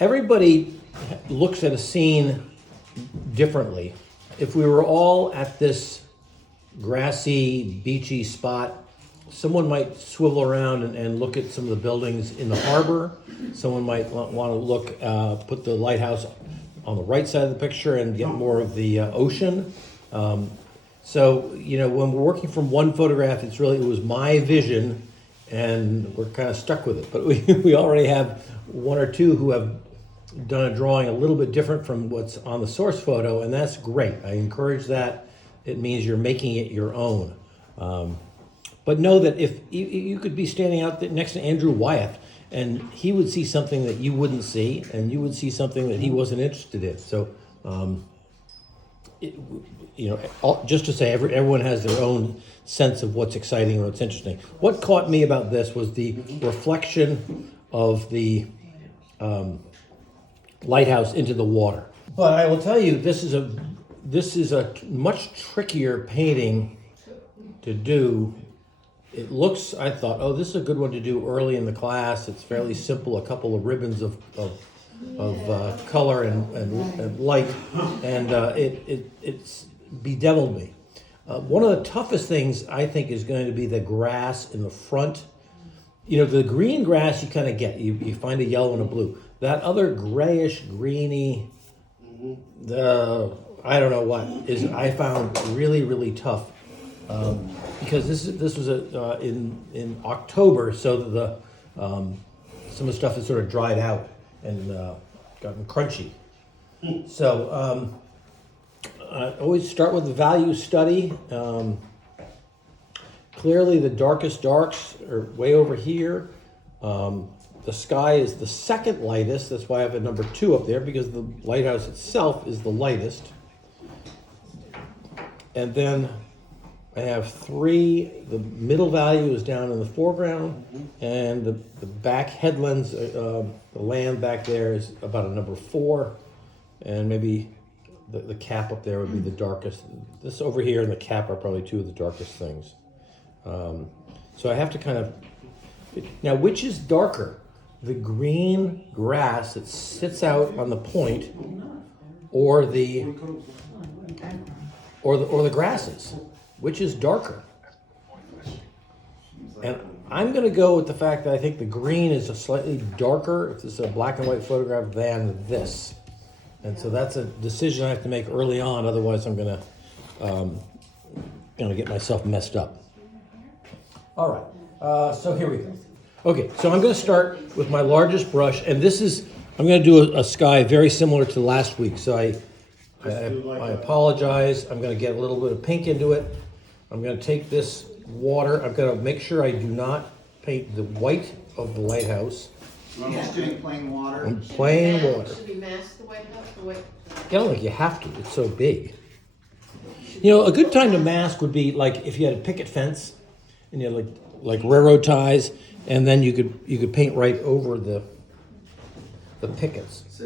everybody looks at a scene differently. If we were all at this grassy, beachy spot, someone might swivel around and look at some of the buildings in the harbor. Someone might want to look, put the lighthouse on the right side of the picture and get more of the ocean. So, you know, when we're working from one photograph, it was my vision, and we're kind of stuck with it. But we already have one or two who have done a drawing a little bit different from what's on the source photo, and that's great. I encourage that. It means you're making it your own. But know that if you could be standing out next to Andrew Wyeth, and he would see something that you wouldn't see, and you would see something that he wasn't interested in. So, just to say, everyone has their own sense of what's exciting or what's interesting. What caught me about this was the reflection of the lighthouse into the water. But I will tell you, this is a much trickier painting to do. It looks, I thought, oh, this is a good one to do early in the class. It's fairly simple, a couple of ribbons of color and light, and it's bedeviled me. One of the toughest things, I think, is going to be the grass in the front. You know, the green grass you kind of get. You find a yellow and a blue. That other grayish, greeny, I don't know what, I found really, really tough. Because this was in October, so that some of the stuff is sort of dried out and gotten crunchy. So I always start with the value study. Clearly the darkest darks are way over here. The sky is the second lightest. That's why I have a number 2 up there, because the lighthouse itself is the lightest. And then I have 3. The middle value is down in the foreground, and the back headlands, the land back there is about a number 4, and maybe the cap up there would be the darkest. This over here and the cap are probably 2 of the darkest things. So I have to kind of, now which is darker? The green grass that sits out on the point, or the grasses? Which is darker? And I'm going to go with the fact that I think the green is a slightly darker, if it's a black and white photograph, than this. And so that's a decision I have to make early on, otherwise I'm going to get myself messed up. All right, so here we go. Okay, so I'm going to start with my largest brush, and I'm going to do a sky very similar to last week. So I apologize. I'm going to get a little bit of pink into it. I'm going to take this water. I've got to make sure I do not paint the white of the lighthouse. I'm just doing plain water. Plain water. Should we mask the White House? The white? I don't think you have to. It's so big. You know, a good time to mask would be like if you had a picket fence and you had like railroad ties, and then you could paint right over the pickets. So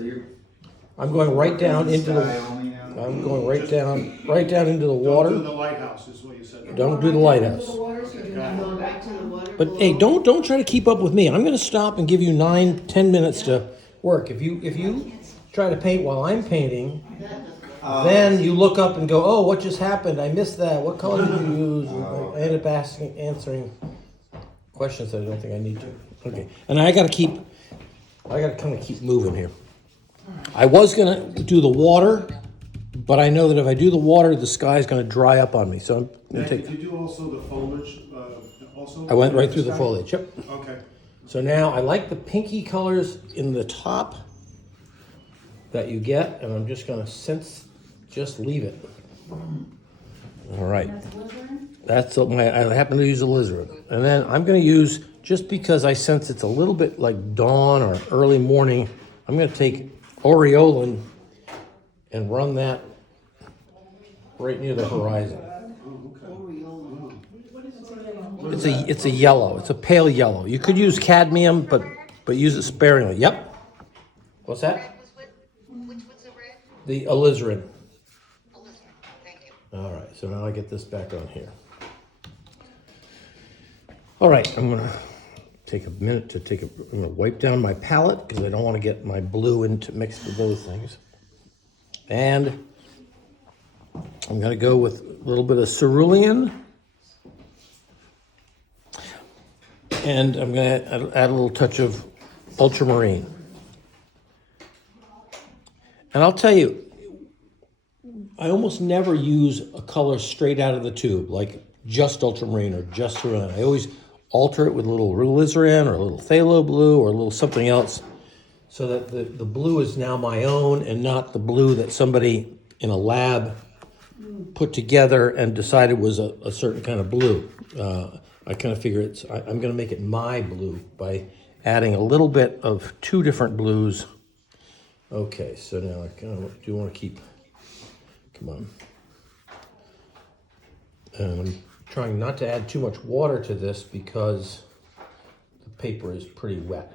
I'm going right down into the. I'm going right down into the water. Don't do the lighthouse, is what you said. Don't do the lighthouse. Going back to the water. But hey, don't try to keep up with me. I'm going to stop and give you 9-10 minutes to work. If you try to paint while I'm painting, then you look up and go, oh, what just happened? I missed that. What color did you use? And I end up answering questions that I don't think I need to. Okay, and I got to kind of keep moving here. I was going to do the water, but I know that if I do the water, the sky's going to dry up on me. So I'm going to take. Did you do also the foliage? I went right through the foliage. Yep. Okay. So now I like the pinky colors in the top that you get, and I'm just going to just leave it. All right. That's I happen to use alizarin, and then I'm going to use, just because I sense it's a little bit like dawn or early morning, I'm going to take Aureolin and run that right near the horizon. It's a yellow. It's a pale yellow. You could use cadmium, but use it sparingly. Yep. What's that? Which was the red? The alizarin. Elizabeth, thank you. All right. So now I get this back on here. All right. I'm gonna take a minute to I'm gonna wipe down my palette because I don't want to get my blue into mixed with those things. And I'm gonna go with a little bit of cerulean. And I'm gonna add a little touch of ultramarine. And I'll tell you, I almost never use a color straight out of the tube, like just ultramarine or just cerulean. I always alter it with a little alizarin or a little phthalo blue or a little something else so that the blue is now my own and not the blue that somebody in a lab put together and decided was a certain kind of blue. I kind of figure I'm going to make it my blue by adding a little bit of two different blues. Okay, so now I kind of do want to keep, come on. And I'm trying not to add too much water to this because the paper is pretty wet.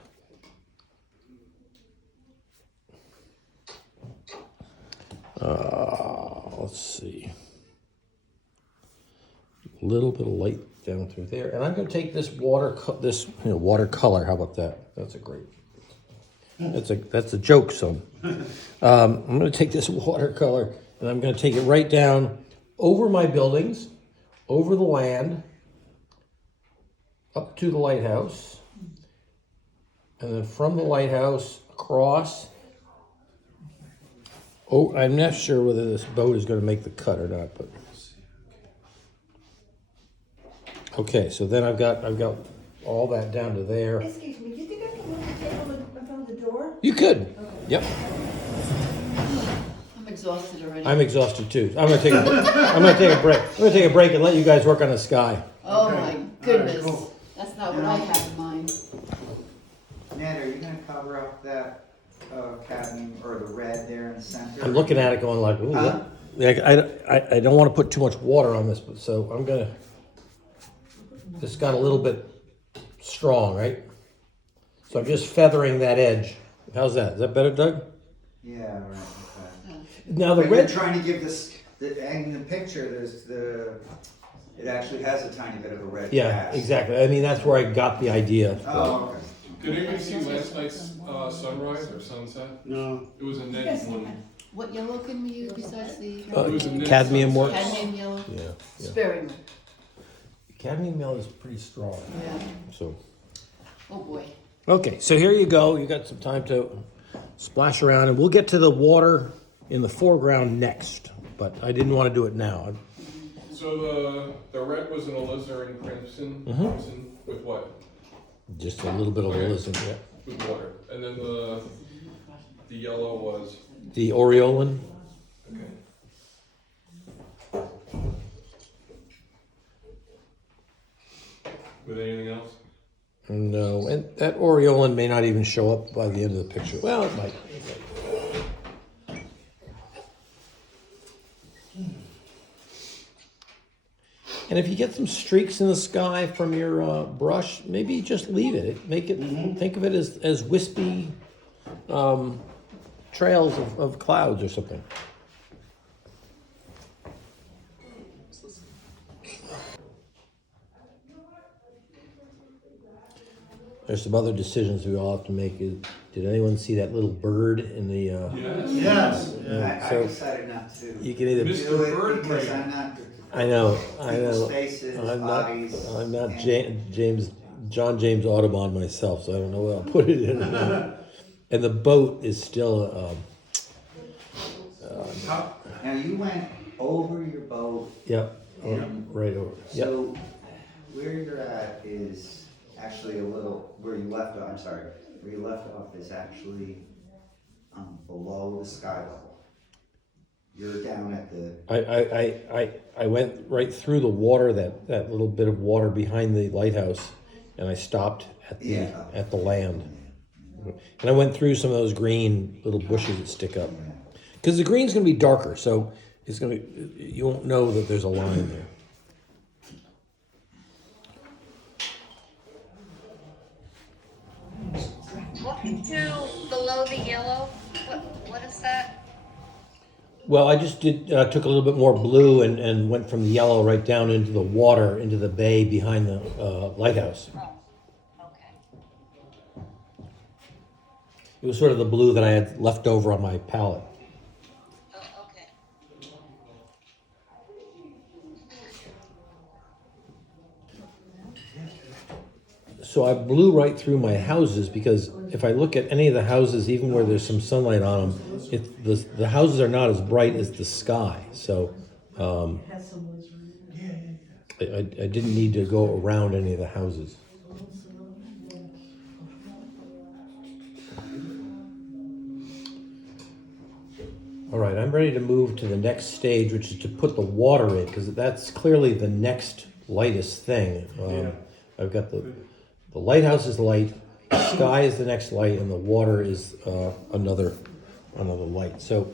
Let's see. A little bit of light down through there, and I'm going to take this watercolor. How about that? That's a great. That's a joke, son. I'm going to take this watercolor and I'm going to take it right down over my buildings, over the land, up to the lighthouse, and then from the lighthouse across. Oh, I'm not sure whether this boat is going to make the cut or not, but okay. So then I've got all that down to there. Excuse me, do you think I can move the table in front of the door? You could. Okay. Yep. I'm exhausted already. I'm exhausted too. I'm gonna take a break. I'm gonna take a break and let you guys work on the sky. Oh Okay. my goodness. All right, cool. That's not what I have in mind. Ned, are you gonna cover up that cadmium or the red there in the center? I'm looking at it going like, ooh, Huh? like I don't want to put too much water on this, but so I'm gonna. This got a little bit strong, right? So I'm just feathering that edge. How's that? Is that better, Doug? Yeah, right, okay. Now the But you're red. trying to give this, in the picture, it actually has a tiny bit of a red Yeah, cast. exactly. I mean, that's where I got the idea. Oh, okay. Did anybody see last night's sunrise or sunset? No. It was a Neds Yes. one. What yellow can we use besides the It was a Neds Cadmium sunset. works. cadmium yellow? Yeah, yeah. Sparingly. Cadmium metal is pretty strong. Yeah. So. Oh boy. Okay, so here you go. You got some time to splash around, and we'll get to the water in the foreground next. But I didn't want to do it now. So the red was an alizarin crimson, Mm-hmm. crimson with what? Just a little bit of Okay. listen. Yeah. With water. And then the yellow was The Aureolin. okay. With anything else? No, and that Aureolin may not even show up by the end of the picture. Well, it might. And if you get some streaks in the sky from your brush, maybe just leave it. Make it. Think of it as wispy trails of clouds or something. There's some other decisions we all have to make. Did anyone see that little bird in the? Yes. Yeah, I so decided not to you can either. Mr. do it Bird because Brain. I'm not. I know. People's faces, bodies. I'm not and- John James Audubon myself, so I don't know where I'll put it in. And the boat is still. Now, you went over your boat. Yep. And Right over. Yep. So where you're at is actually a little, where you left off, I'm sorry, where you left off is actually below the sky level. You're down at the, I went right through the water, that little bit of water behind the lighthouse, and I stopped at the land. And I went through some of those green little bushes that stick up. Because the green's gonna be darker, so you won't know that there's a line there. Walking to below the yellow, what is that? Well, I just took a little bit more blue and went from the yellow right down into the water, into the bay behind the lighthouse. Oh, okay. It was sort of the blue that I had left over on my palette. Oh, okay. So I blew right through my houses because if I look at any of the houses, even where there's some sunlight on them, the houses are not as bright as the sky. So It has some lizard in it. I didn't need to go around any of the houses. All right, I'm ready to move to the next stage, which is to put the water in, because that's clearly the next lightest thing. I've got the lighthouse is light, the sky is the next light, and the water is another light. So,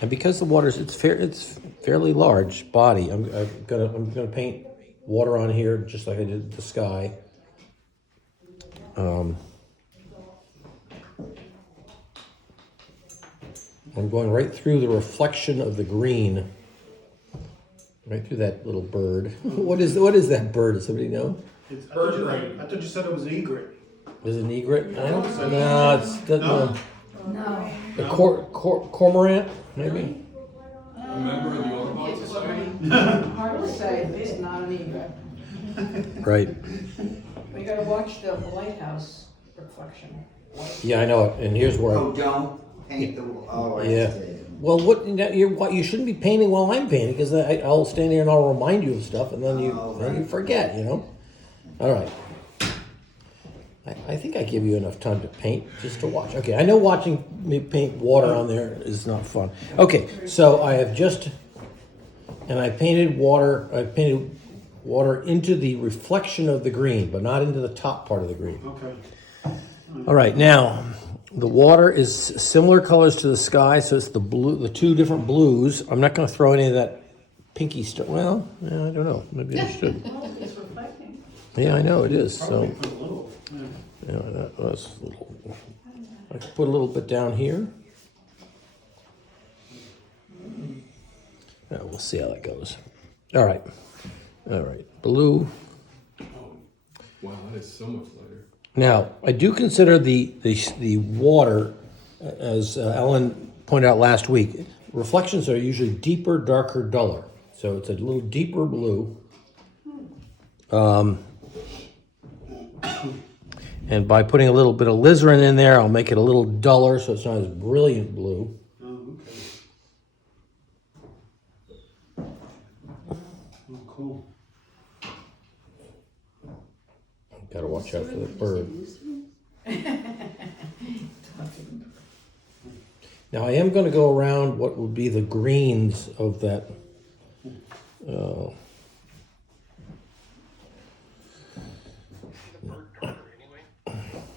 and because the water is it's fairly large body, I'm gonna paint water on here just like I did the sky. I'm going right through the reflection of the green, right through that little bird. What is that bird? Does somebody know? I thought you said it was an egret. Is it an egret? No, it's No? No. the cormorant, maybe. A member of the Ornithology Society? Hard to say, it's not an egret. Right. But you gotta watch the lighthouse reflection. Yeah, I know it. And here's where. Oh, don't paint the, oh, I Yeah. see. Well, you shouldn't be painting while I'm painting because I'll stand here and I'll remind you of stuff, and then you forget. All right. I think I give you enough time to paint just to watch. Okay, I know watching me paint water on there is not fun. Okay, so I have I painted water. I painted water into the reflection of the green, but not into the top part of the green. Okay. All right, now the water is similar colors to the sky, so it's the two different blues. I'm not going to throw any of that pinky stuff. Well, yeah, I don't know. Maybe I should. It's reflecting. Yeah, I know it is. So, Probably put a little. yeah, that was a little. I could put a little bit down here. We'll see how that goes. All right, blue. Wow, that is so much lighter. Now, I do consider the water, as Ellen pointed out last week, reflections are usually deeper, darker, duller. So it's a little deeper blue. And by putting a little bit of alizarin in there, I'll make it a little duller so it's not as brilliant blue. Oh, okay. Oh, cool. Gotta watch out for the bird. Now I am going to go around what would be the greens of that.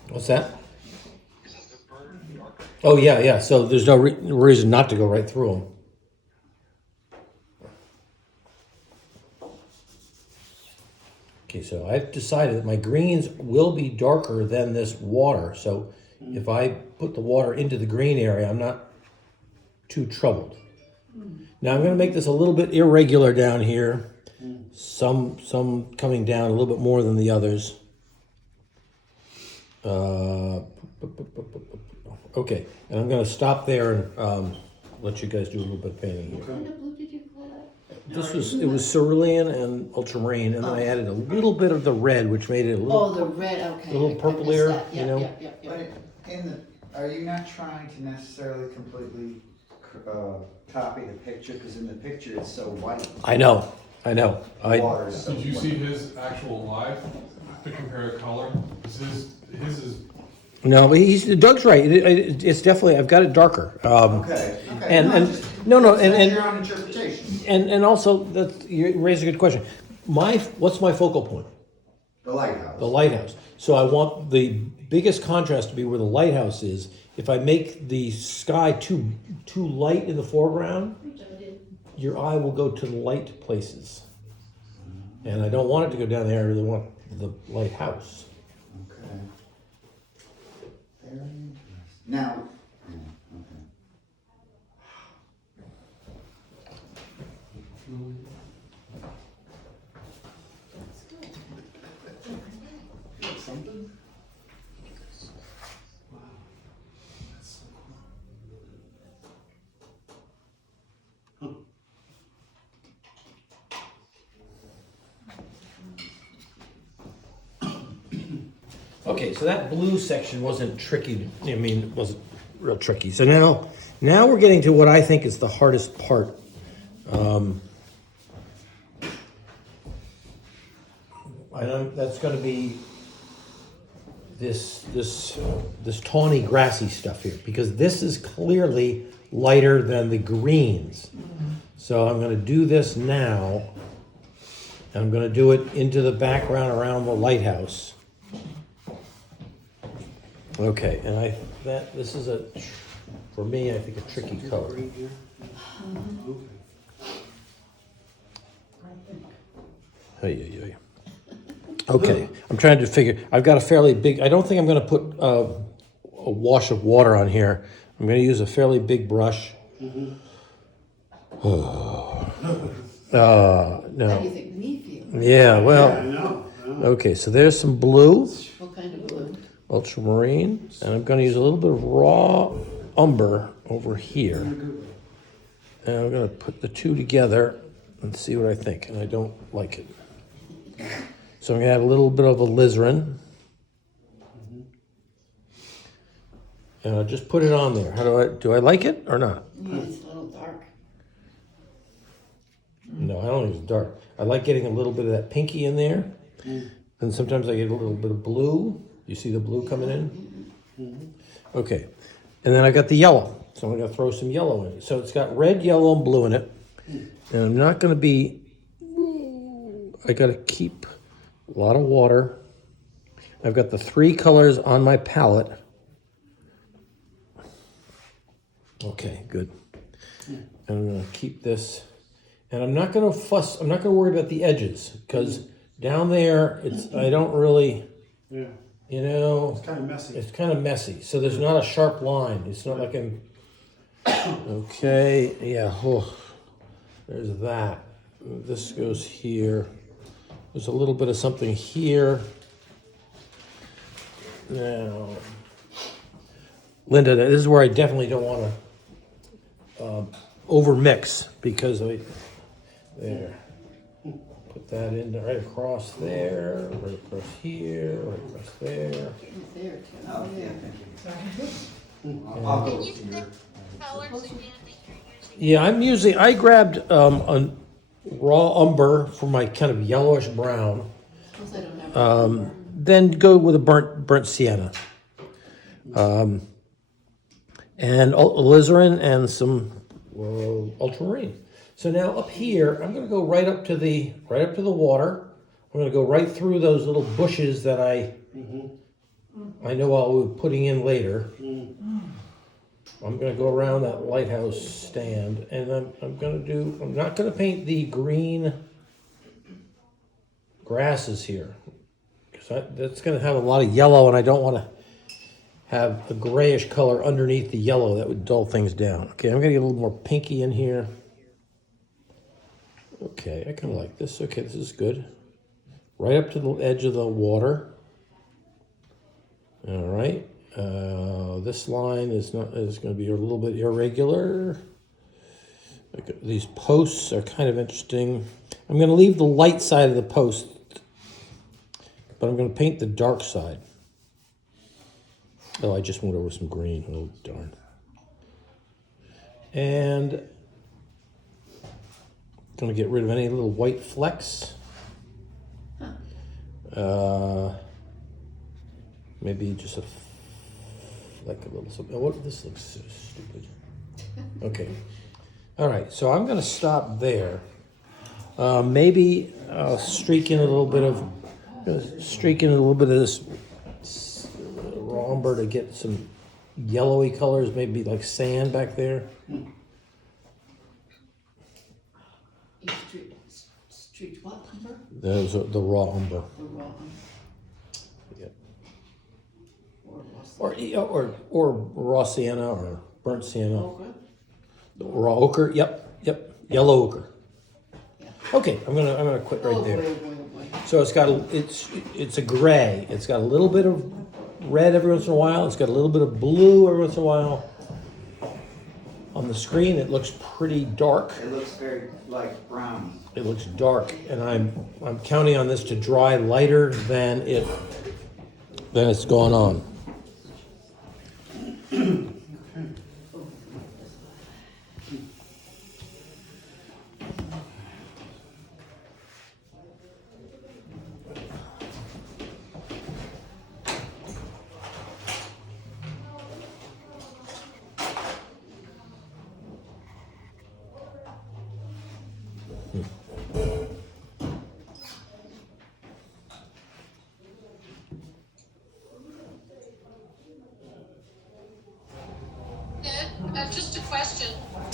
What's that? Oh yeah. So there's no reason not to go right through them. Okay, so I've decided that my greens will be darker than this water. So if I put the water into the green area, I'm not too troubled. Now I'm going to make this a little bit irregular down here. Some coming down a little bit more than the others. Okay, and I'm going to stop there and let you guys do a little bit of painting here. What kind of blue did you call that? It was cerulean and ultramarine, and then I added a little bit of the red, which made it a little. Oh, the red, okay. a little I missed purplier, that. you Yep, know? Yep. But are you not trying to necessarily completely copy the picture? Because in the picture it's so white. I know. Water is so Did you white. see his actual live to compare the color? His is No, but Doug's right. It's definitely, I've got it darker. Okay. And That's your own interpretation. and also you raise a good question. What's my focal point? The lighthouse. The lighthouse. So I want the biggest contrast to be where the lighthouse is. If I make the sky too light in the foreground, your eye will go to the light places. And I don't want it to go down there. I really want the lighthouse. Okay. Very interesting. Now, okay. Something? Okay, so that blue section wasn't tricky. I mean, it wasn't real tricky. So now we're getting to what I think is the hardest part. That's going to be this tawny grassy stuff here, because this is clearly lighter than the greens. So I'm going to do this now, and I'm going to do it into the background around the lighthouse. Okay, and this is for me, I think, a tricky color. Right here? Okay. Hey. Okay, I'm trying to figure. I've got a fairly big. I don't think I'm going to put a wash of water on here. I'm going to use a fairly big brush. How do No. you think we feel? Yeah. Yeah, I Well. know. Okay. So there's some blue, What kind of blue? ultramarine, and I'm going to use a little bit of raw umber over here. And I'm going to put the two together and see what I think. And I don't like it. So I'm going to add a little bit of alizarin. And I'll just put it on there. How do I like it or not? It's a little dark. No, I don't think it's dark. I like getting a little bit of that pinky in there. And sometimes I get a little bit of blue. You see the blue coming in? Okay. And then I got the yellow. So I'm going to throw some yellow in it. So it's got red, yellow, and blue in it. And I'm not going to be... I got to keep a lot of water. I've got the 3 colors on my palette. Okay, good. And I'm going to keep this. And I'm not going to fuss. I'm not going to worry about the edges, because down there, I don't really, Yeah, it's kind of messy. it's kind of messy. So there's not a sharp line. It's not like okay, yeah, there's that. This goes here. There's a little bit of something here. Now, Linda, this is where I definitely don't want to over mix, because there. Put that in right across there, right across here, right across there. It's there too. Oh, yeah, thank you. I'll go Can you with stick your. colors again that you're using? I grabbed a raw umber for my kind of yellowish brown. Suppose I don't have. Then go with a burnt sienna. And alizarin and some ultramarine. So now up here, I'm going to go right up to the water. I'm going to go right through those little bushes that I know I'll be putting in later. I'm going to go around that lighthouse stand, and I'm not going to paint the green grasses here, because that's going to have a lot of yellow, and I don't want to have a grayish color underneath the yellow. That would dull things down. Okay, I'm going to get a little more pinky in here. Okay, I kind of like this. Okay, this is good. Right up to the edge of the water. All right. This line is going to be a little bit irregular. These posts are kind of interesting. I'm going to leave the light side of the post, but I'm going to paint the dark side. Oh, I just went over some green. Oh, darn. And going to get rid of any little white flecks. Maybe just like a little something. Oh, what, this looks so stupid. Okay. All right, so I'm going to stop there. Maybe streak in a little bit of this raw umber to get some yellowy colors, maybe like sand back there. You street what umber? Those are the raw umber. The raw umber. Yep. Or what's Or raw sienna or burnt sienna. Ochre? Raw ochre. Yep. Yellow ochre. Yeah. Okay, I'm gonna quit right Oh, there. boy, oh, boy, oh, boy. So it's a gray. It's got a little bit of red every once in a while. It's got a little bit of blue every once in a while. On the screen, it looks pretty dark. It looks very like browny. It looks dark, and I'm counting on this to dry lighter than then it's gone on. Ed, just a question.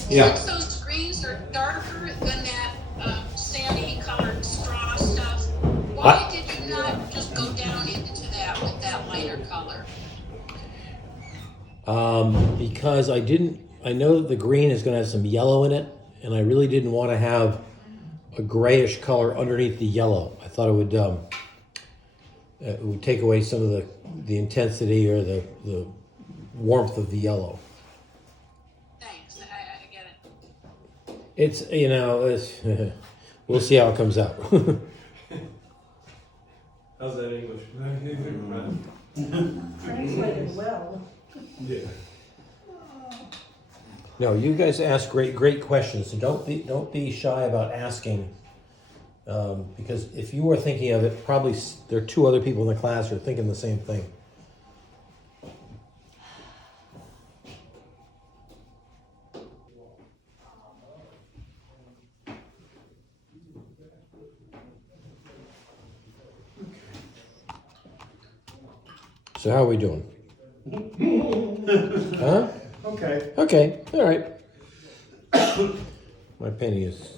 Yeah. Since those greens are darker than that sandy colored straw stuff, why did you not just go down into that with that lighter color? Because I know that the green is going to have some yellow in it, and I really didn't want to have a grayish color underneath the yellow. I thought it would take away some of the intensity or the warmth of the yellow. Thanks, I get it. It's, we'll see how it comes out. How's that English? Translated well. Yeah. No, you guys ask great questions, so don't be shy about asking. Because if you were thinking of it, probably there are two other people in the class who are thinking the same thing. So how are we doing? Huh? Okay. Okay, all right. My painting is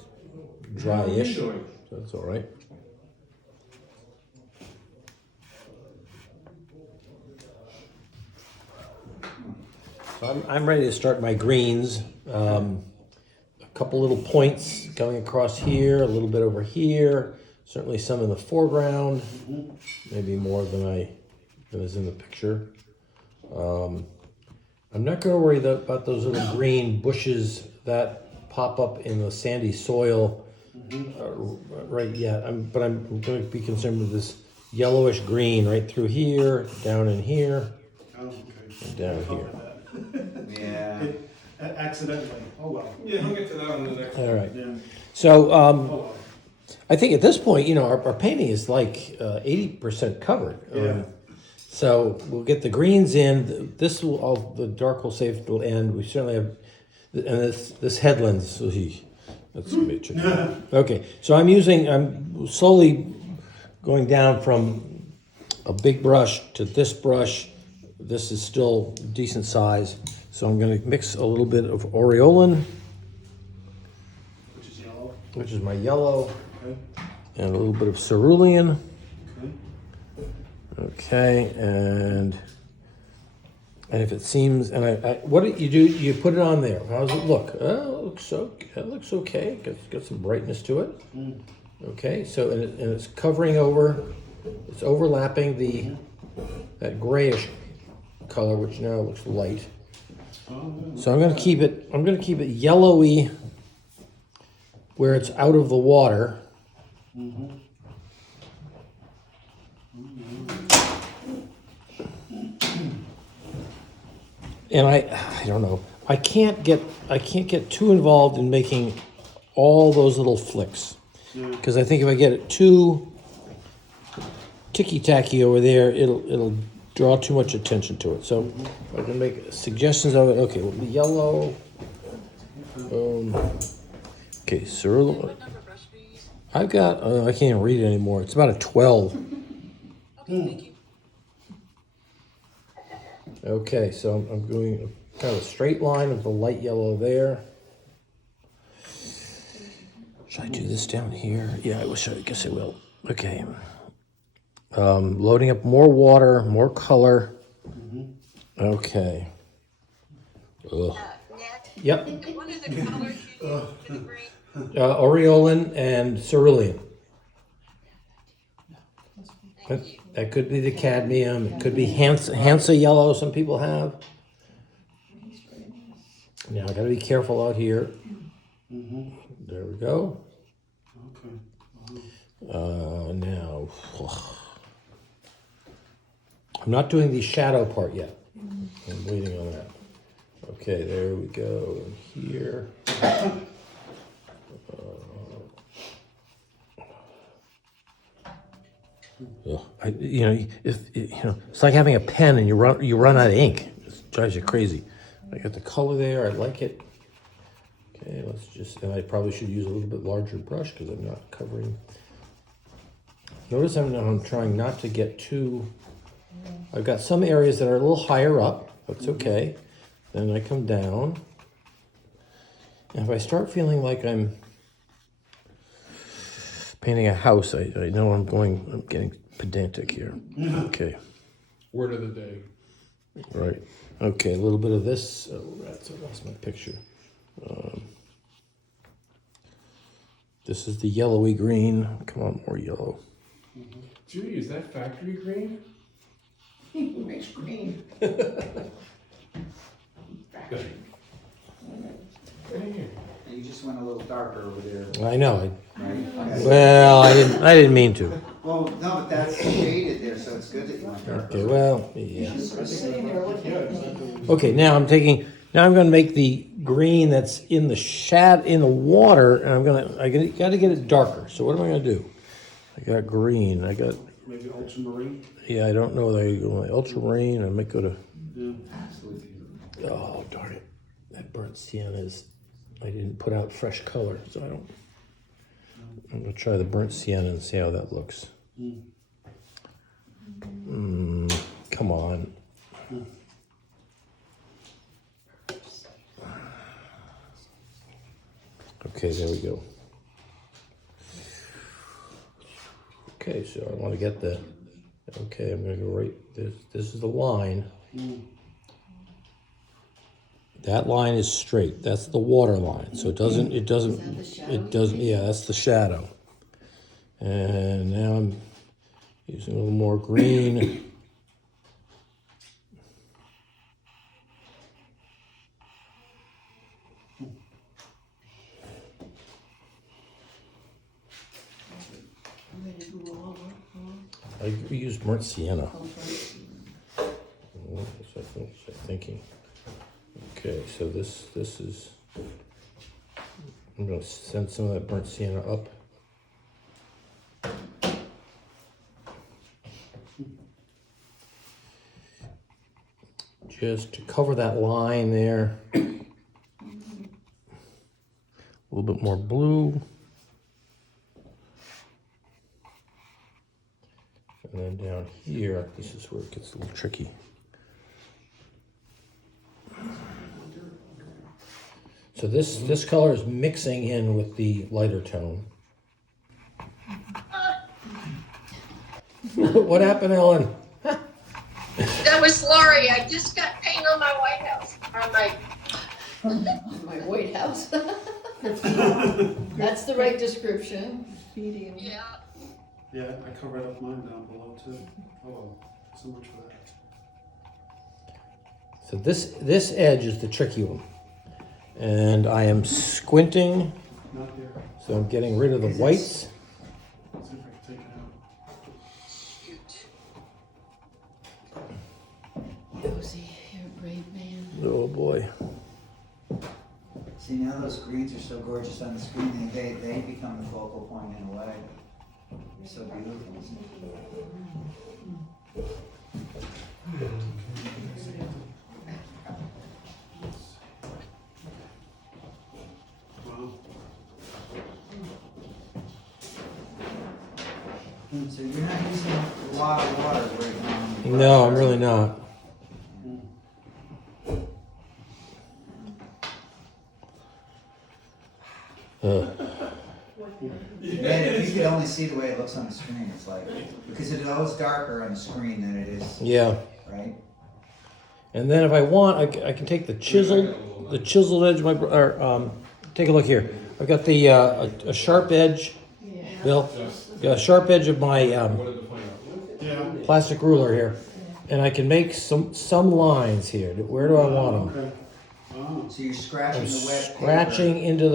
dry-ish, so that's all right. So I'm ready to start my greens. A couple little points going across here, a little bit over here. Certainly some in the foreground, maybe more than is in the picture. I'm not going to worry about those little green bushes that pop up in the sandy soil right yet. But I'm going to be concerned with this yellowish green right through here, down in here, Oh, okay. and down here. Yeah. Accidentally. Oh well. Yeah, we'll get to that on the next one. All right. Yeah. So Oh well. I think at this point, our painting is like 80% covered. Yeah. So we'll get the greens in. This will all the dark will save till end. We certainly have, and this headlands. That's gonna be tricky. Okay, so I'm slowly going down from a big brush to this brush. This is still decent size, so I'm going to mix a little bit of aureolin, Which is yellow. which is my yellow, Okay. and a little bit of cerulean. Okay. Okay, and if it seems, and I what do? You put it on there. How does it look? Oh, it looks okay. Got some brightness to it. Okay, so and it's covering over, it's overlapping that grayish color, which now looks light. So I'm gonna keep it yellowy where it's out of the water. And I don't know. I can't get too involved in making all those little flicks, because I think if I get it too ticky-tacky over there, it'll draw too much attention to it. So I can make suggestions of it. Okay, well, the yellow. Okay, cerulean. What number brush do you use? I've got. I can't even read it anymore. It's about a 12. Okay, thank you. Okay, so I'm doing kind of a straight line of the light yellow there. Should I do this down here? Yeah, I guess I will. Okay. Loading up more water, more color. Okay. Ugh. Ned, Yep. what are the colors you use for the green? Aureolin and cerulean. Thank you. That could be the cadmium. It could be Hansa yellow. Some people have. Now I got to be careful out here. There we go. Okay. Now, I'm not doing the shadow part yet. I'm waiting on that. Okay, there we go. And here. It's like having a pen and you run out of ink. It drives you crazy. I got the color there. I like it. Okay, and I probably should use a little bit larger brush because I'm not covering. Notice I'm trying not to get too. I've got some areas that are a little higher up. That's okay. Then I come down. And if I start feeling like I'm painting a house, I know I'm getting pedantic here. Okay. Word of the day. Right. Okay, a little bit of this. Oh, I lost my picture. This is the yellowy green. Come on, more yellow. Judy, is that factory green? Makes green. You just went a little darker over there, I know. right? Well, I didn't mean to. Well, no, but that's shaded there, so it's good that you went darker. Okay, well, yeah. Just sitting there looking at me. Okay, now I'm going to make the green that's in the water, and I got to get it darker. So what am I going to do? I got green. Maybe ultramarine. Yeah, I don't know whether I go to ultramarine. I might go to. Yeah. Oh, darn it! That burnt sienna I didn't put out fresh color, so I don't. I'm gonna try the burnt sienna and see how that looks. Come on. Okay, there we go. Okay, so I want to get the. Okay, I'm gonna go right. This is the line. That line is straight. That's the water line. So it doesn't. Yeah, that's the shadow. And now I'm using a little more green. I use burnt sienna. That's what I'm thinking. Okay, so this is. I'm going to send some of that burnt sienna up. Just to cover that line there. A little bit more blue. And then down here, this is where it gets a little tricky. So this color is mixing in with the lighter tone. What happened, Ellen? That was Laurie. I just got paint on my White House, on my, My White House. That's the right description. yeah. Yeah, I covered up mine down below too. Oh well, so much for that. So this edge is the tricky one. And I am squinting, Not here. so I'm getting rid of the whites. See if I can take it out. Shoot. Josie, you're a brave man. Oh boy. See, now those greens are so gorgeous on the screen, they become the focal point in a way. They're so beautiful. Wow. So you're not using a lot of water right now. No, I'm really not. Man, if you could only see the way it looks on the screen, it's like, because it is always darker on the screen than it is, Yeah. right? And then if I want, I can take the chiseled edge of my, take a look here. I've got the, a sharp edge, Bill, got a sharp edge of my, What did the plan out? Yeah. plastic ruler here. And I can make some lines here. Where do I want them? Okay. Oh. So you're scratching I'm the wet paper. scratching into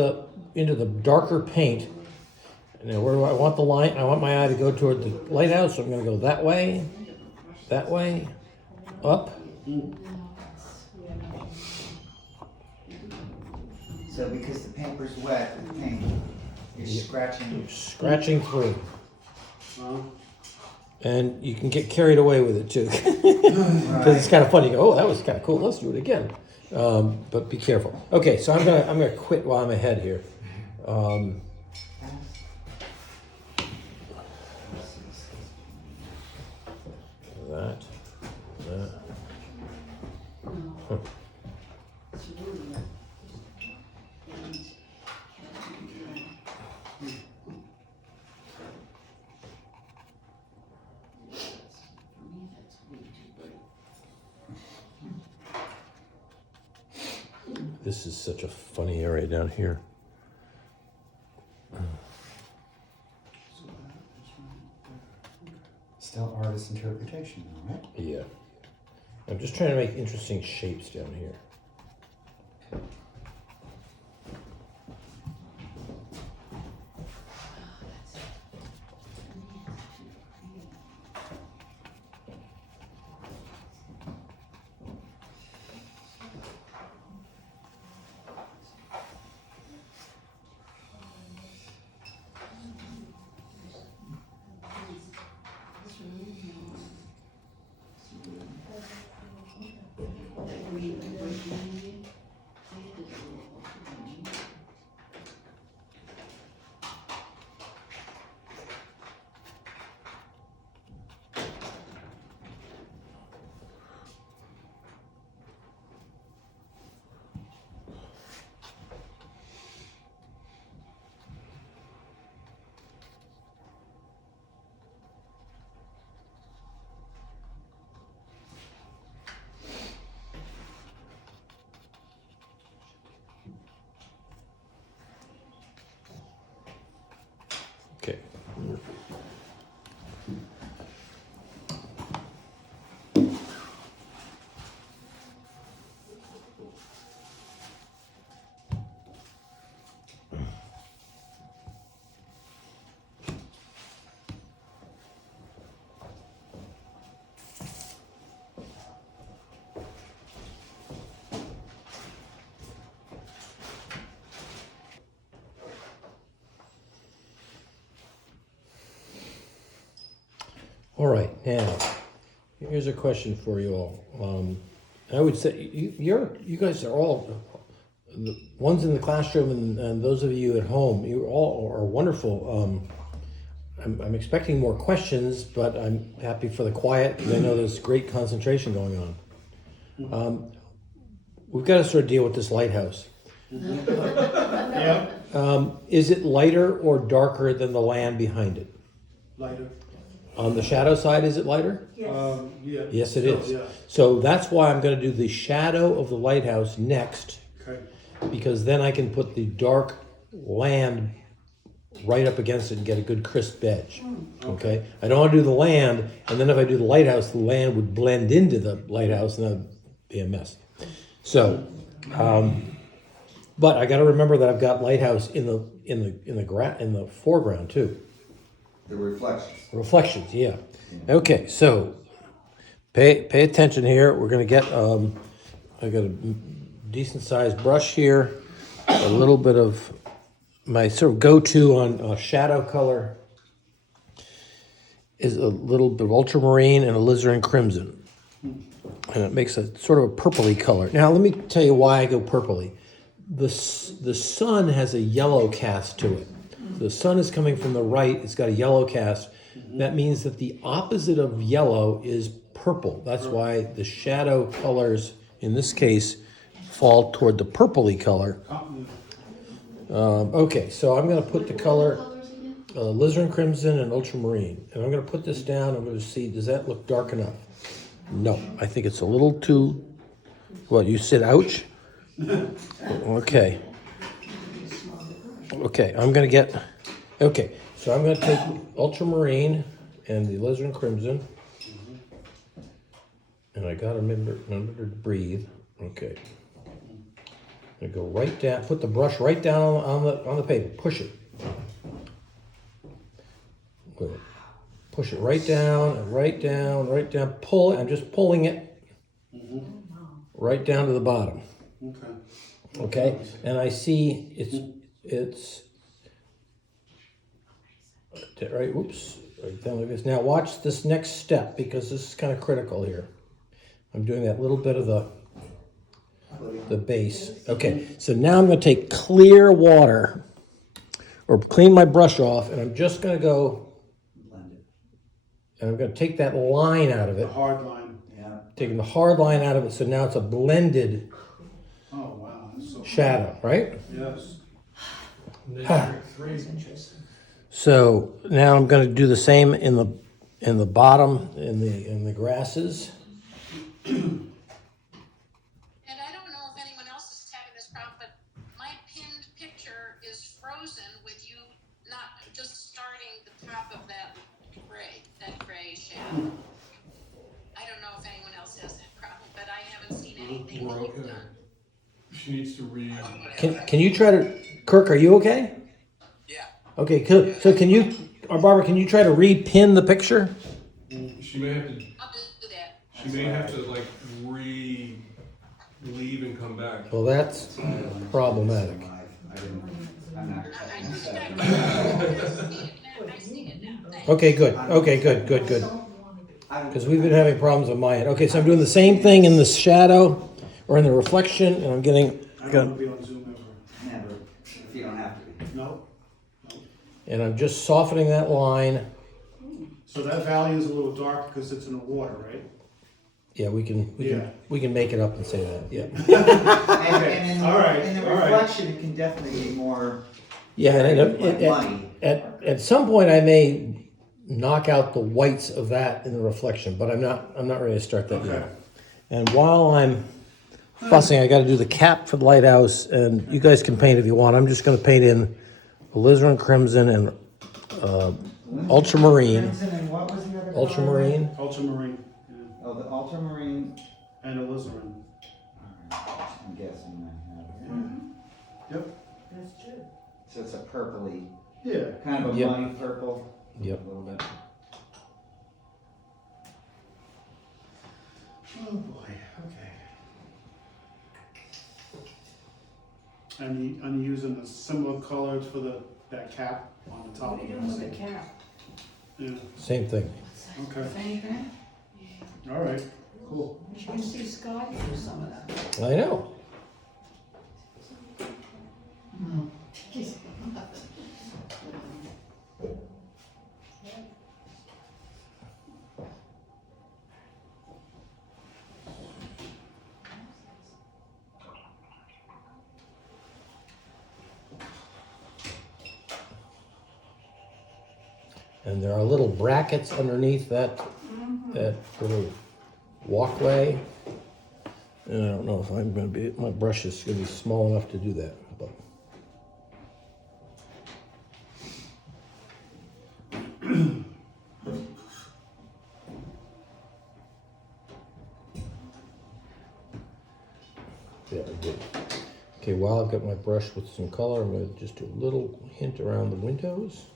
the darker paint. Now where do I want the line? I want my eye to go toward the lighthouse, so I'm gonna go that way, up. So because the paper's wet, the paint is scratching. Scratching through. Well, And you can get carried away with it too. Because it's kind of funny. You go, oh, that was kind of cool. Let's do it again. But be careful. Okay, so I'm gonna quit while I'm ahead here. That. Huh. This is such a funny area down here. Still artist interpretation, though, right? Yeah. I'm just trying to make interesting shapes down here. Okay. All right, now, here's a question for you all. I would say you guys are all, the ones in the classroom and those of you at home, you all are wonderful. I'm expecting more questions, but I'm happy for the quiet because I know there's great concentration going on. We've got to sort of deal with this lighthouse. yeah, Is it lighter or darker than the land behind it? lighter. On the shadow side, is it lighter? Yeah. Yes, it Still, is. Yeah. So that's why I'm going to do the shadow of the lighthouse next, Okay. because then I can put the dark land right up against it and get a good crisp edge. Okay? I don't want to do the land, and then if I do the lighthouse, the land would blend into the lighthouse, and that would be a mess. So, but I got to remember that I've got lighthouse in the foreground too. The reflections. Reflections, yeah. Okay, so pay attention here. We're gonna get I got a decent sized brush here, a little bit of my sort of go-to on shadow color is a little bit of ultramarine and alizarin crimson, and it makes a sort of a purpley color. Now let me tell you why I go purpley. The sun has a yellow cast to it. The sun is coming from the right, it's got a yellow cast. That means that the opposite of yellow is purple. That's why the shadow colors, in this case, fall toward the purpley color. Okay, so I'm gonna put the color alizarin crimson and ultramarine. And I'm gonna put this down, I'm gonna see, does that look dark enough? No, I think it's a little too, what, you said ouch? Okay. Okay, okay, so I'm gonna take ultramarine and the alizarin crimson. And I gotta remember to breathe. Okay. I go right down, put the brush right down on the paper, push it. Good. Push it right down, pull it, I'm just pulling it, right down to the bottom. Okay. Okay, and I see it's right. Whoops, right down like this. Now watch this next step because this is kind of critical here. I'm doing that little bit of the base. Okay, so now I'm going to take clear water or clean my brush off, and I'm just going to go Blend it. and I'm going to take that line out of The it, hard line. Yeah. taking the hard line out of it. So now it's a blended Oh, wow, that's so. shadow, right? Yes. Trick three. That's interesting. So now I'm going to do the same in the bottom in the grasses. And I don't know if anyone else is having this problem, but my pinned picture is frozen with you not just starting the top of that gray shadow. I don't know if anyone else has that problem, but I haven't seen anything We're that you've okay. done. She needs to read. Can you try to, Kirk? Are you okay? Yeah. Okay. So can you, or Barbara, can you try to repin the picture? She may have to. I'll just do that. She may have to like leave and come back. Well, that's problematic. I'm not. I see it now. Thanks. Okay, good. Okay, good. Because we've been having problems on my end. Okay, so I'm doing the same thing in the shadow or in the reflection, and I'm getting, I don't want to be on Zoom ever. Never, if you don't have to be. No? and I'm just softening that line. So that valley is a little dark because it's in the water, right? Yeah, we can make it up and say that. Yeah. And in the, all right, in the all right. reflection, it can definitely be more Yeah, and like money. at some point I may knock out the whites of that in the reflection, but I'm not ready to start that Okay. yet. And while I'm fussing, I got to do the cap for the lighthouse, and you guys can paint if you want. I'm just going to paint in alizarin crimson and ultramarine. Crimson and what was the other color? Ultramarine. Ultramarine, yeah. Oh, the ultramarine. And alizarin. Alright, I'm guessing I have it. Yep. That's true. So it's a purpley, Yeah. kind of a Yep. money purple. Yep. A little bit. Oh boy, okay. And you using the similar colors for that cap on the top What are of you it? doing with the cap? Yeah, Same thing. okay, Same thing? all right, cool. You can see sky through some of that. I know. And there are little brackets underneath that little walkway. And I don't know if I'm going to be, my brush is going to be small enough to do that. But yeah, I did. Okay, while I've got my brush with some color, I'm going to just do a little hint around the windows.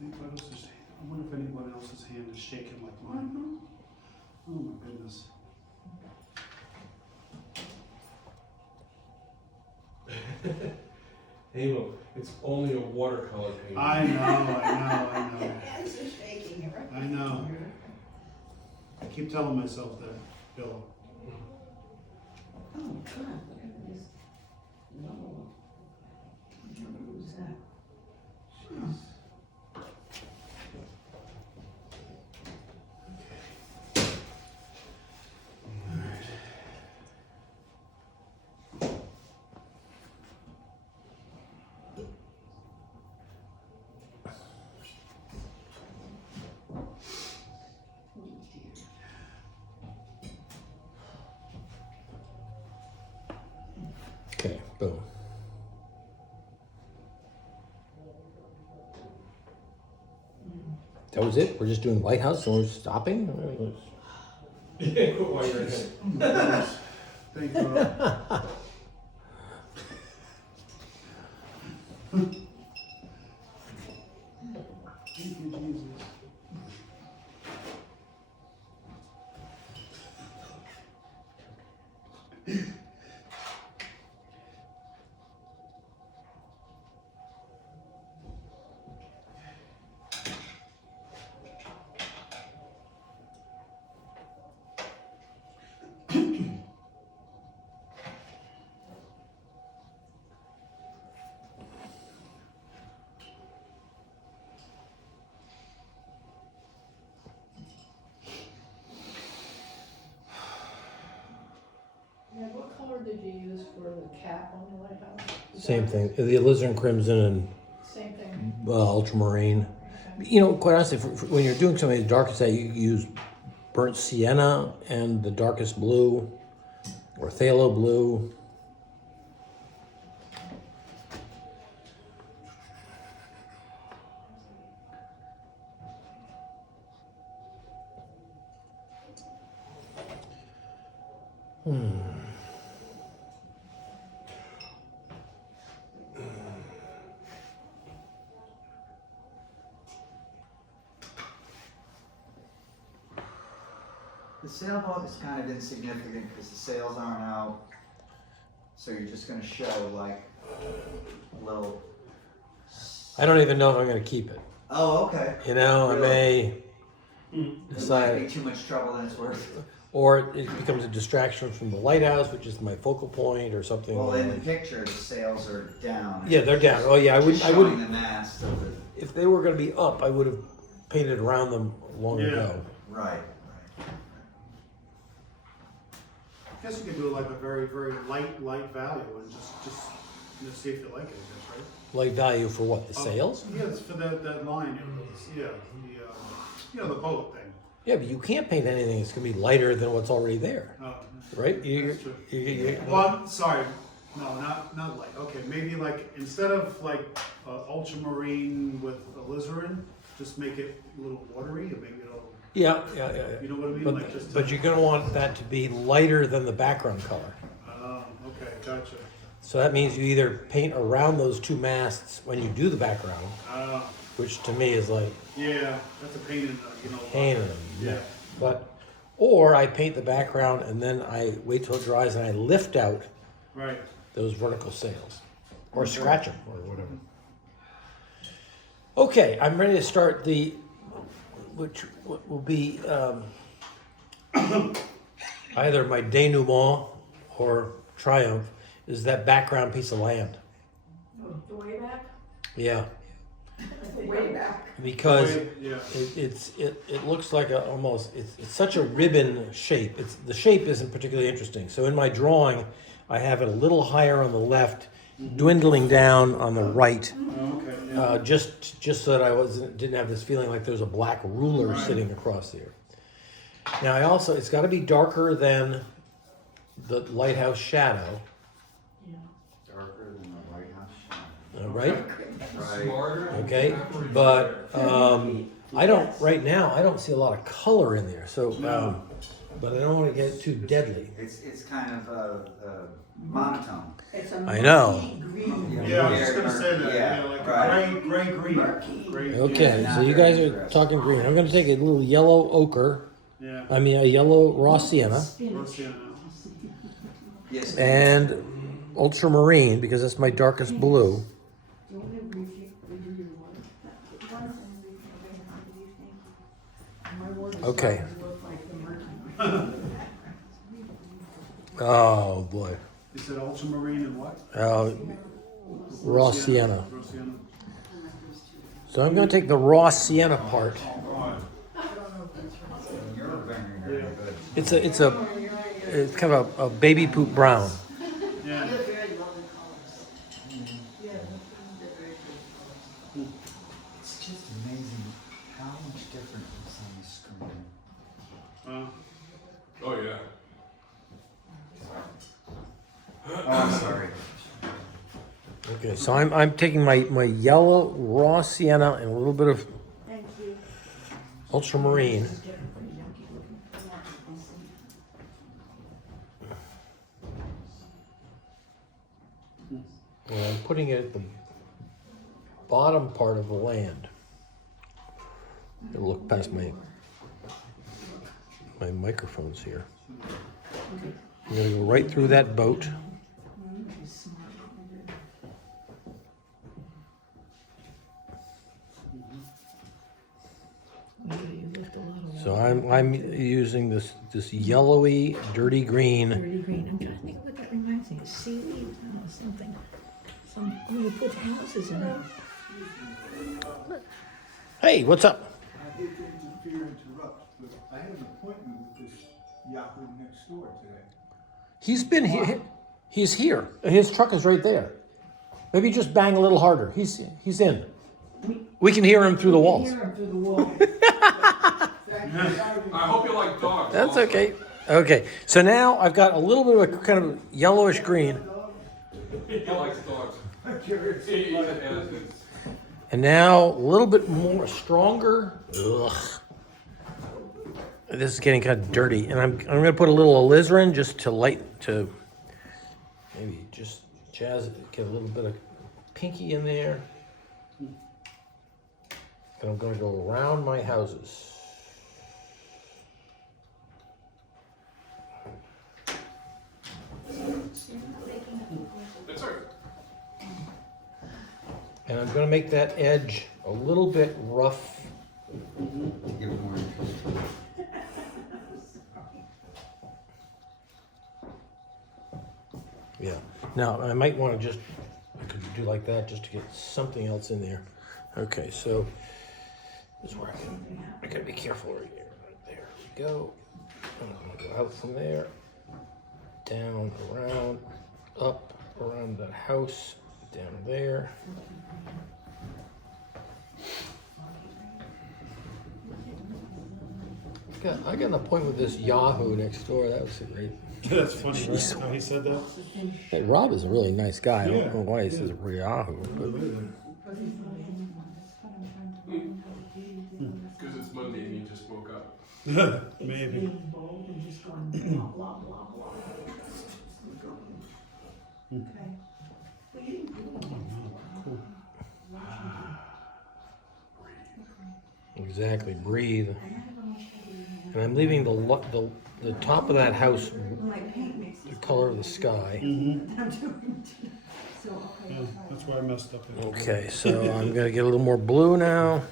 I wonder if anyone else's hand is shaking like mine. Oh my goodness. Hey, look, it's only a watercolor paint. I know. Hands are shaking, right? I know. I keep telling myself that, Bill. Oh, God, look at this. No. Who's that? Okay, boom. That was it? We're just doing lighthouse and we're stopping? Yeah, quit while you're ahead. Oh my goodness. Thank you. Rob. Thank you, Jesus. Yeah, what color did you use for the cap on the lighthouse? Is Same that thing. The alizarin crimson and Same thing. ultramarine. You know, quite honestly, when you're doing something as dark as that, you use burnt sienna and the darkest blue, or phthalo blue. The sailboat is kind of insignificant because the sails aren't out. So you're just gonna show like a little. I don't even know if I'm going to keep it. Oh, okay. You know, I Really? may It might be decide, too much trouble than it's worth. or it becomes a distraction from the lighthouse, which is my focal point, or something. Well, in the picture, the sails are down. Yeah, they're down. Oh, yeah, I Just wouldn't. showing the mast of the. If they were going to be up, I would have painted around them long Yeah. ago. Right. I guess you could do like a very, very light value and just see if you like it, I guess, right? Light value for what? The Oh, sails? Yeah, it's for that line, yeah, the boat thing. Yeah, but you can't paint anything that's going to be lighter than what's already there, Oh, right? That's true. Well, I'm sorry, no, not light, okay, maybe like, instead of like ultramarine with alizarin, just make it a little watery, and maybe it'll, Yeah. you know what I mean? But, Like just. but you're going to want that to be lighter than the background color. Oh, okay, gotcha. So that means you either paint around those two masts when you do the background, Oh, which to me is like yeah, that's a pain in the, pain in the Yeah. neck. But, or I paint the background and then I wait till it dries and I lift out Right. those vertical sails, or scratch them, or whatever. Okay, I'm ready to start which will be either my denouement or triumph, is that background piece of land. The way back? Yeah, The way back. because Yeah. it looks like it's such a ribbon shape. The shape isn't particularly interesting. So in my drawing, I have it a little higher on the left, dwindling down on the right, Oh, okay, yeah. just so that didn't have this feeling like there's a black ruler sitting across there. Now it's got to be darker than the lighthouse shadow, Darker than the White House. right? Right. Smarter. Okay, but I don't see a lot of color in there. So, but I don't want to get too deadly. It's kind of monotone. It's a I know. murky green. Yeah, I was just gonna say that, Yeah, yeah, like right. a gray green. Murky. Gray, Okay, Yeah, so not you very guys are interesting. talking green. I'm going to take a little yellow ochre. Yeah. I mean, a yellow raw sienna Rosienna. Yes. and ultramarine because that's my darkest blue. Okay. Oh boy. You said ultramarine and what? Raw sienna. Rosienna. So I'm going to take the raw sienna part. Right. You're very good. It's kind of a baby poop brown. Yeah. It's just amazing how much different is on the screen. Oh, yeah. Oh, I'm sorry. Okay, so I'm taking my yellow raw sienna and a little bit of ultramarine. And I'm putting it at the bottom part of the land. Gotta look past my microphones here. I'm gonna go right through that boat. So I'm using this yellowy, dirty green. Dirty green. I'm trying to think of what that reminds me of. Seaweed, something. Oh, you put houses in it. Hey, what's up? I hate to interfere, interrupt, but I have an appointment with this Yahoo next door today. He's been here. He's here. His truck is right there. Maybe just bang a little harder. He's in. We can hear him through the walls. Hear him through the wall. I hope you like dogs. That's also. okay. Okay, so now I've got a little bit of a kind of yellowish green. He likes dogs. He eats acids. And now a little bit more stronger. Ugh. This is getting kind of dirty. And I'm gonna put a little alizarin just to maybe just jazz it, get a little bit of pinky in there. And I'm gonna go around my houses. That's all right. And I'm gonna make that edge a little bit rough. To give it more interest. Yeah. Now, I might want to I could do like that just to get something else in there. Okay, so this is where I gotta be careful right here. Right there we go. I'm gonna go out from there, down, around, up, around that house, down there. I got an appointment with this Yahoo next door. That was great. That's funny, right? How he said that? Hey, Rob is a really nice guy. I Yeah, don't know why he says Yahoo. But Because it's Monday and he just woke up. Maybe. exactly, breathe. And I'm leaving the top of that house the color of the sky. Yeah, that's where I messed up. Okay, so I'm gonna get a little more blue now.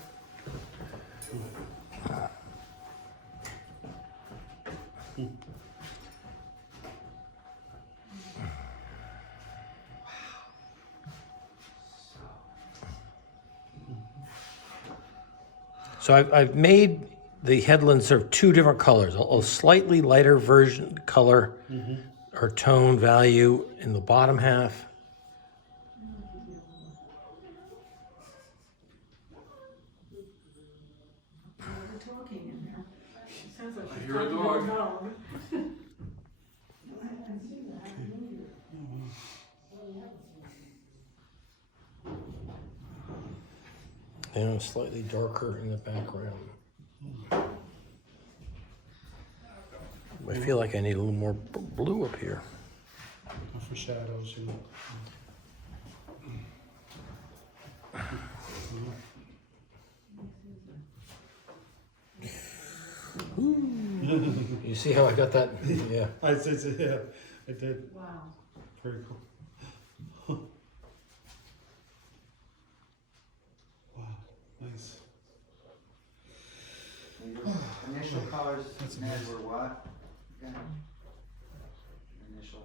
So I've made the headland serve two different colors, a slightly lighter version color or tone value in the bottom half. I hear a dog. And slightly darker in the background. I feel like I need a little more blue up here. For shadows, you know. You see how I got that? Yeah. I said, yeah, I did. Wow. Very cool. Wow, nice. Initial colors, Ned, were what? Okay. Initial.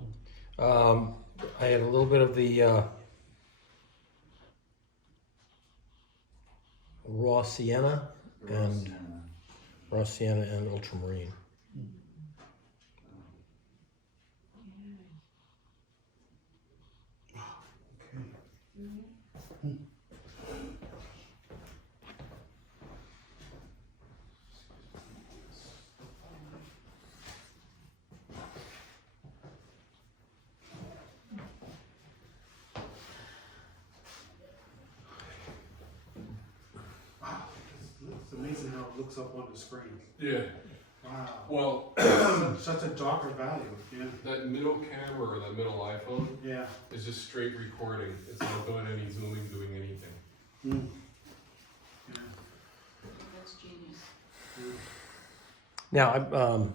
I had a little bit of the raw sienna and ultramarine. It's amazing how it looks up on the screen. Yeah. Wow. Well, Such a darker value, yeah. that middle camera or that middle iPhone Yeah. is just straight recording. It's not doing any zooming, doing anything. Mm. Yeah. That's genius. Now,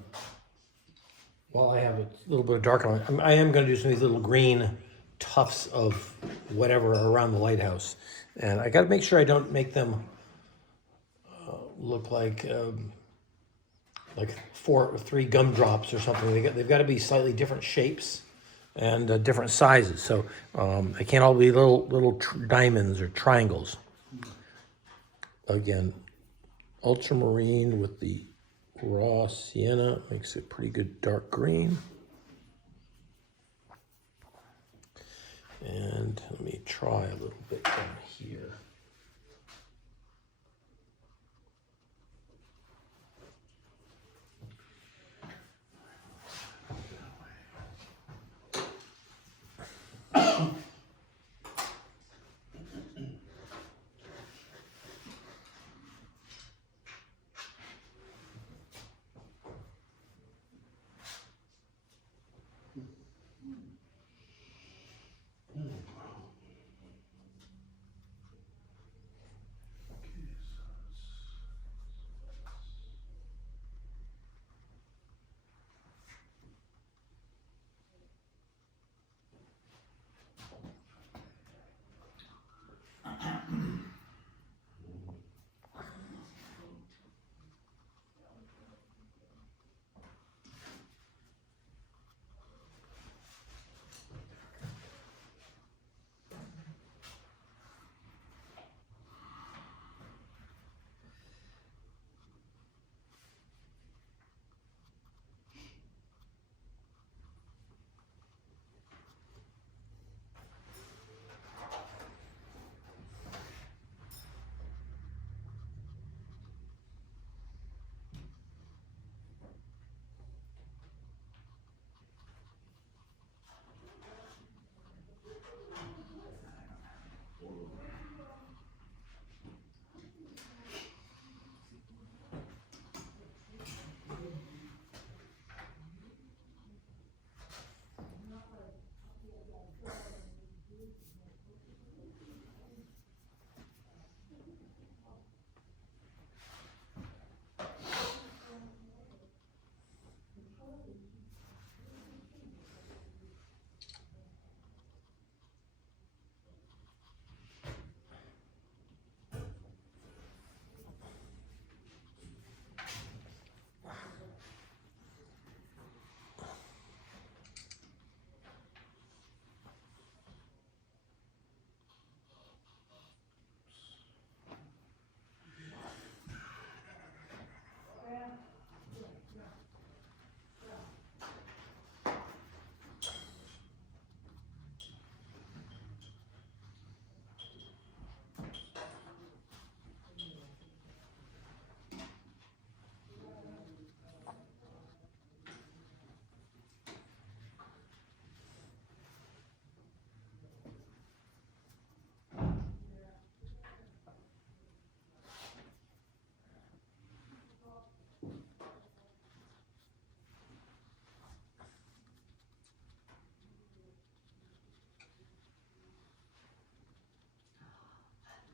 while I have a little bit of dark on it, I am going to do some of these little green tufts of whatever around the lighthouse. And I got to make sure I don't make them look like 3 gumdrops or something. They've got to be slightly different shapes and different sizes. So they can't all be little diamonds or triangles. Again, ultramarine with the raw sienna makes it pretty good dark green. And let me try a little bit down here.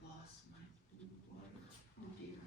Lost my blue water. Oh dear.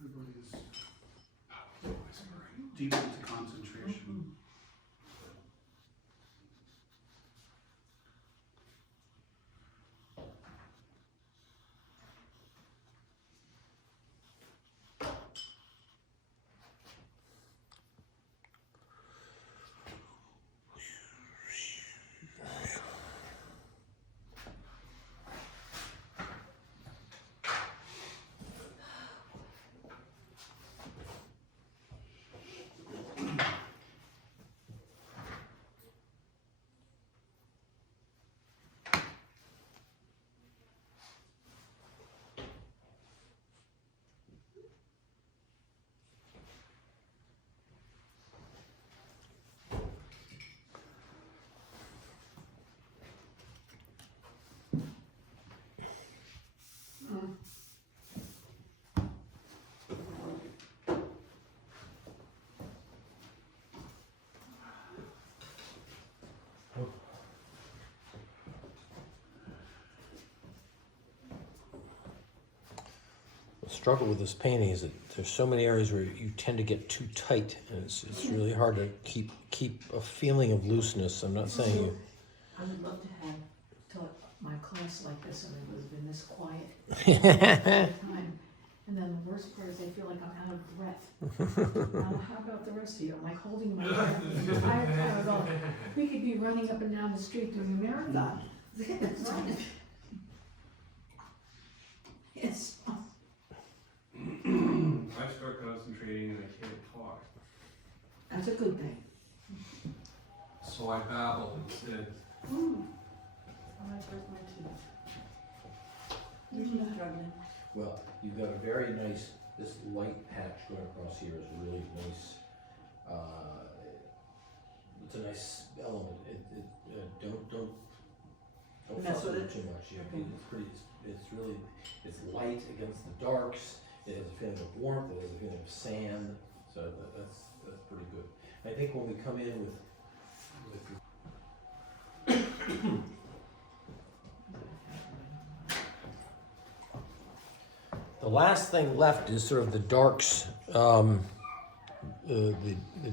Everybody's deep into concentration. struggle with this painting is that there's so many areas where you tend to get too tight, and it's really hard to keep a feeling of looseness. I'm not saying you. I would love to have taught my class like this, and it would have been this quiet all the time. And then the worst part is I feel like I'm out of breath. Now, how about the rest of you? I'm like holding my breath. I don't know. We could be running up and down the street doing a marathon. It's, I start concentrating and I can't talk, that's a good thing. so I babble instead. Well, you've got a very nice, this light patch going across here is really nice. It's a nice element. Don't Mess fuss with with it? it too much. It's pretty, it's really, it's light against the darks. It has a feeling of warmth. It has a feeling of sand. So that's pretty good. I think when we come in with the last thing left is sort of the darks, the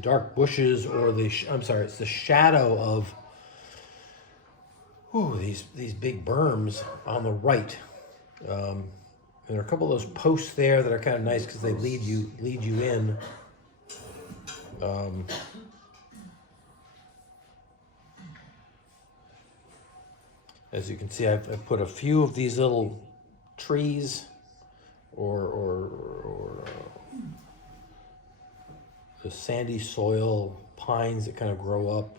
dark bushes, or I'm sorry, it's the shadow of these big berms on the right. And there are a couple of those posts there that are kind of nice because they lead you in. As you can see, I've put a few of these little trees or the sandy soil pines that kind of grow up.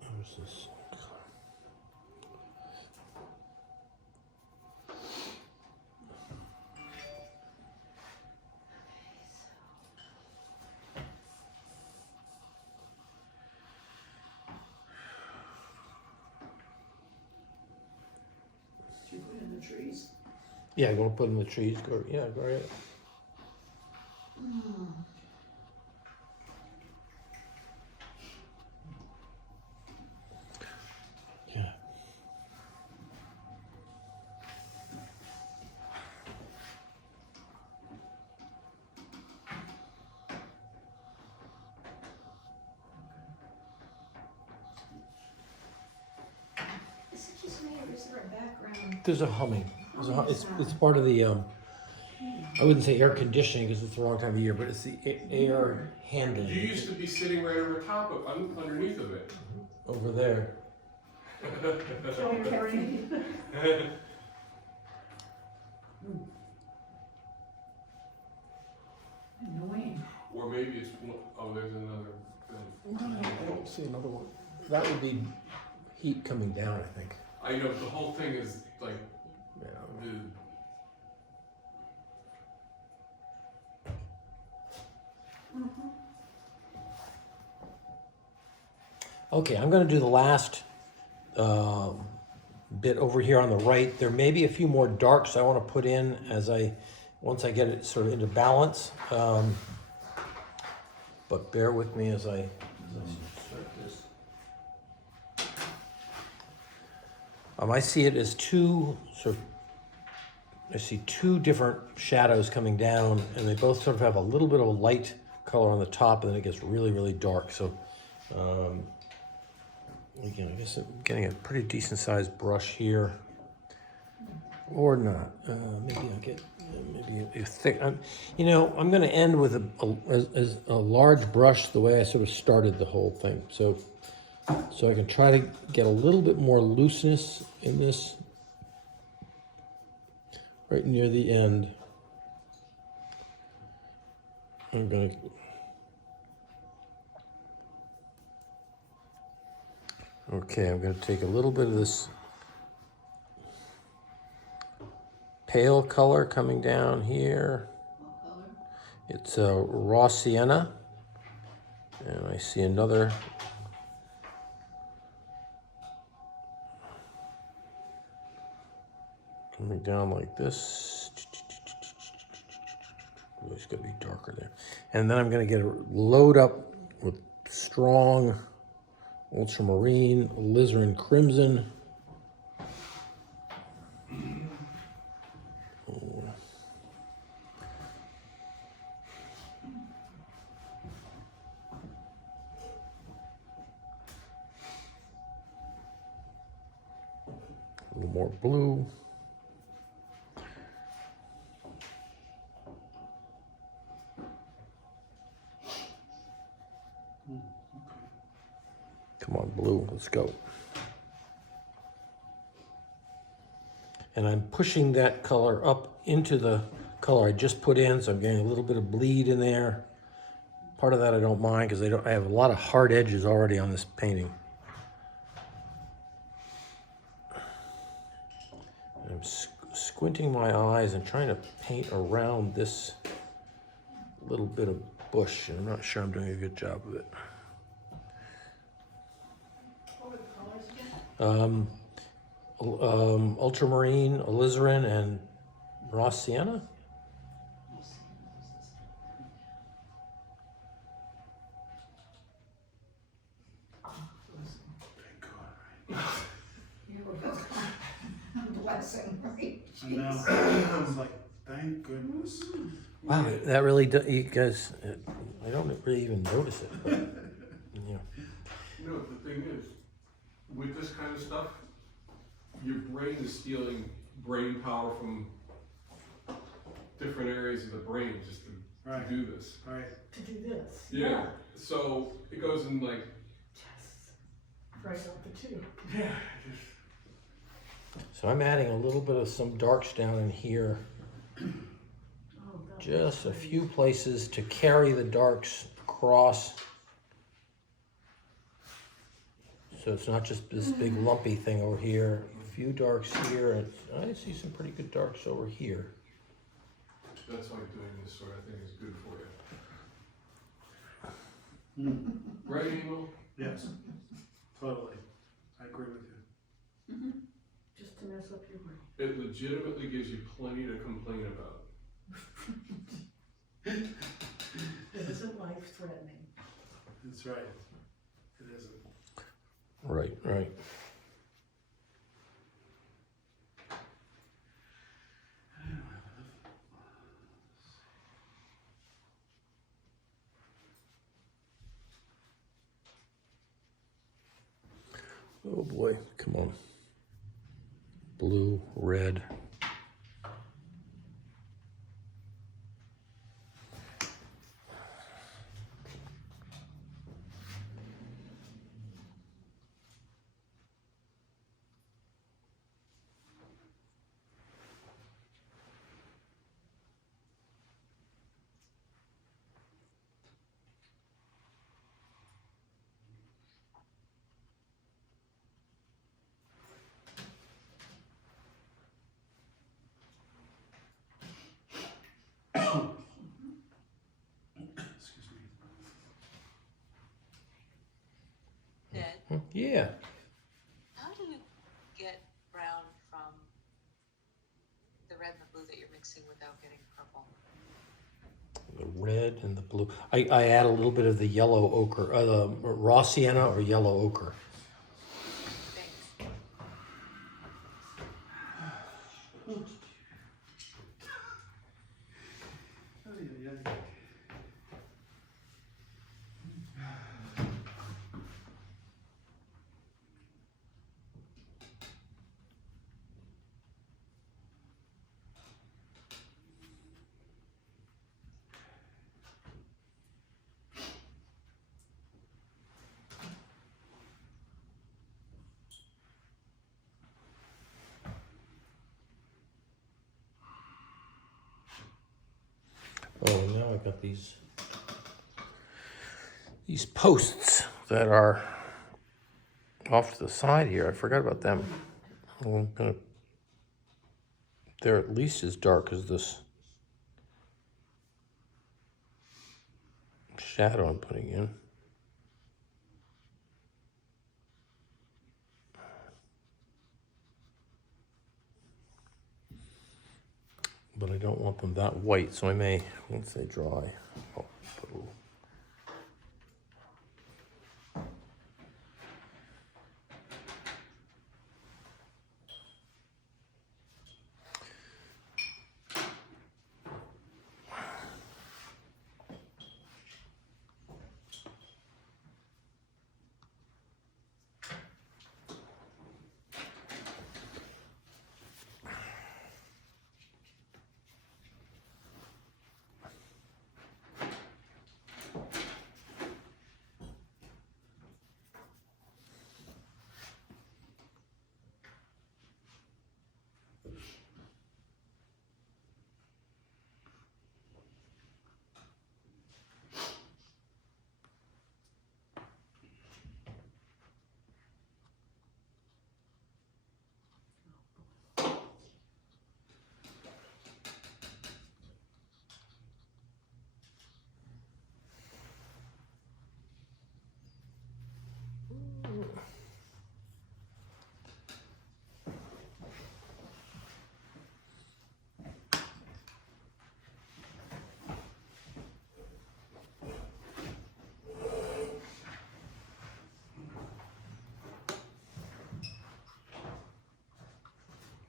Where's this? Should we put in the trees? Yeah, you want to put in the trees? Go right. Yeah. Is it just me, or is there a background? There's a humming. It's part of the I wouldn't say air conditioning because it's the wrong time of year, but it's the air handling. You used to be sitting right over top of, underneath of it. Over there. Annoying. Or maybe it's, there's another thing. I don't see another one. That would be heat coming down, I think. I know, the whole thing is like, Yeah. Okay, I'm going to do the last bit over here on the right. There may be a few more darks I want to put in once I get it sort of into balance. But bear with me as I start this. I see it as I see two different shadows coming down, and they both sort of have a little bit of a light color on the top, and then it gets really, really dark. So, again, I guess I'm getting a pretty decent sized brush here, or not. Maybe I'll get maybe a thick. I'm going to end with a large brush, the way I sort of started the whole thing. So I can try to get a little bit more looseness in this right near the end. I'm going to I'm going to take a little bit of this pale color coming down here. What color? It's a raw sienna, and I see another coming down like this. Oh, it's going to be darker there. And then I'm going to load up with strong ultramarine, alizarin crimson. more blue. Come on, blue, let's go. And I'm pushing that color up into the color I just put in, so I'm getting a little bit of bleed in there. Part of that I don't mind because I have a lot of hard edges already on this painting. I'm squinting my eyes and trying to paint around this little bit of bush, and I'm not sure I'm doing a good job of it. What were the colors again? Ultramarine, alizarin, and raw sienna. Blessing, right? I know. I was like, thank goodness. Wow, that really does, you guys, I don't really even notice it, but, yeah. You know, the thing is, with this kind of stuff, your brain is stealing brain power from different areas of the brain just to Right. do this. Right. To do this. Yeah. So it goes in like, Yes. Right up the two. Yeah. So I'm adding a little bit of some darks down in here, Oh, God. just a few places to carry the darks across. So it's not just this big lumpy thing over here. A few darks here, and I see some pretty good darks over here. that's why doing this sort of thing is good for you. Right, Emil? Yes. Totally. I agree with you. Just to mess up your brain. It legitimately gives you plenty to complain about. It isn't life-threatening. That's right. It isn't. Right, right. Oh boy, come on. Blue, red. Excuse me. Ned, Yeah. how do you get brown from the red and the blue that you're mixing without getting purple? The red and the blue. I add a little bit of the yellow ochre, the raw sienna or yellow ochre. Thanks. Oh, yeah, yeah. Oh, now I've got these posts that are off to the side here. I forgot about them. They're at least as dark as this shadow I'm putting in. But I don't want them that white, so I may, once they dry, I'll put a little.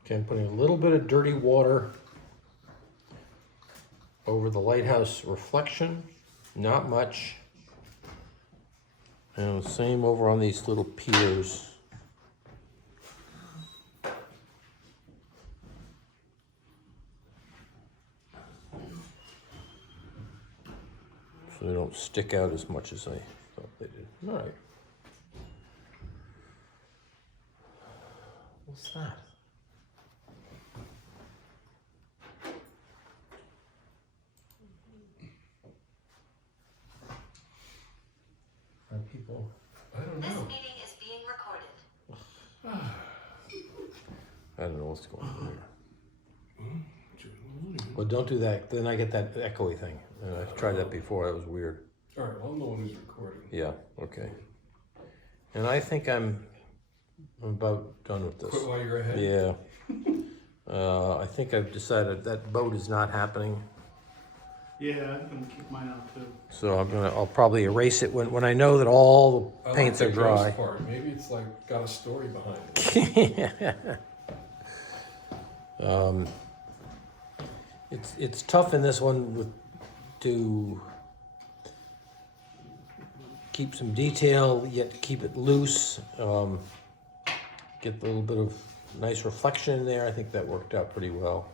Okay, I'm putting a little bit of dirty water over the lighthouse reflection, not much. And the same over on these little piers. So they don't stick out as much as I thought they did. All right. What's that? Are people? I don't This know. meeting is being recorded. I don't know what's going on here. Well, don't do that. Then I get that echoey thing. I've tried that before. That was weird. All right, well, I'm the one who's recording. Yeah. Okay. And I think I'm about done with this. Quit while you're ahead. Yeah. I think I've decided that boat is not happening. Yeah, I'm gonna keep mine out too. So I'll probably erase it when I know that all I the like paints the are gross dry. part. Maybe it's like got a story behind it. It's tough in this one to keep some detail, yet keep it loose. Get a little bit of nice reflection in there. I think that worked out pretty well.